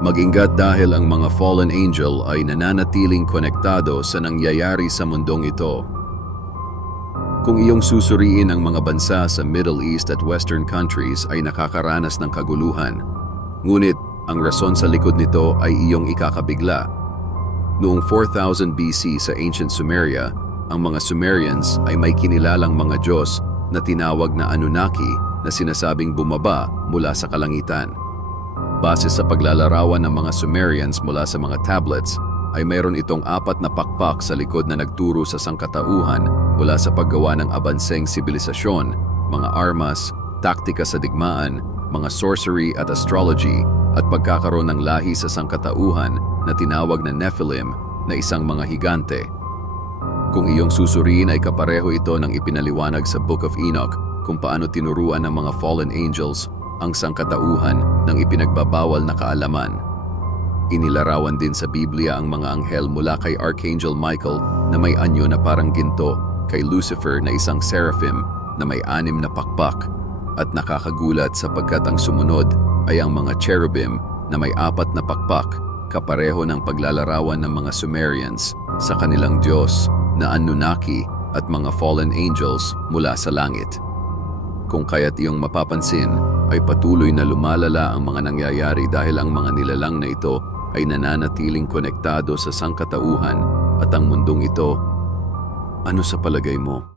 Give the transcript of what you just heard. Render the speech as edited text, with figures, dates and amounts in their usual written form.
Mag-ingat dahil ang mga fallen angel ay nananatiling konektado sa nangyayari sa mundong ito. Kung iyong susuriin ang mga bansa sa Middle East at Western countries ay nakakaranas ng kaguluhan. Ngunit ang rason sa likod nito ay iyong ikakabigla. Noong 4000 BC sa Ancient Sumeria, ang mga Sumerians ay may kinilalang mga Diyos na tinawag na Anunnaki na sinasabing bumaba mula sa kalangitan. Base sa paglalarawan ng mga Sumerians mula sa mga tablets, ay mayroon itong 4 na pakpak sa likod na nagturo sa sangkatauhan mula sa paggawa ng abanseng sibilisasyon, mga armas, taktika sa digmaan, mga sorcery at astrology, at pagkakaroon ng lahi sa sangkatauhan na tinawag na Nephilim na isang mga higante. Kung iyong susuriin ay kapareho ito ng ipinaliwanag sa Book of Enoch kung paano tinuruan ng mga fallen angels ang sangkatauhan ng ipinagbabawal na kaalaman. Inilarawan din sa Biblia ang mga anghel mula kay Archangel Michael na may anyo na parang ginto, kay Lucifer na isang seraphim na may 6 na pakpak, at nakakagulat sapagkat ang sumunod ay ang mga cherubim na may 4 na pakpak, kapareho ng paglalarawan ng mga Sumerians sa kanilang Diyos na Anunnaki at mga fallen angels mula sa langit. Kung kaya't iyong mapapansin, ay patuloy na lumalala ang mga nangyayari dahil ang mga nilalang na ito ay nananatiling konektado sa sangkatauhan at ang mundong ito. Ano sa palagay mo?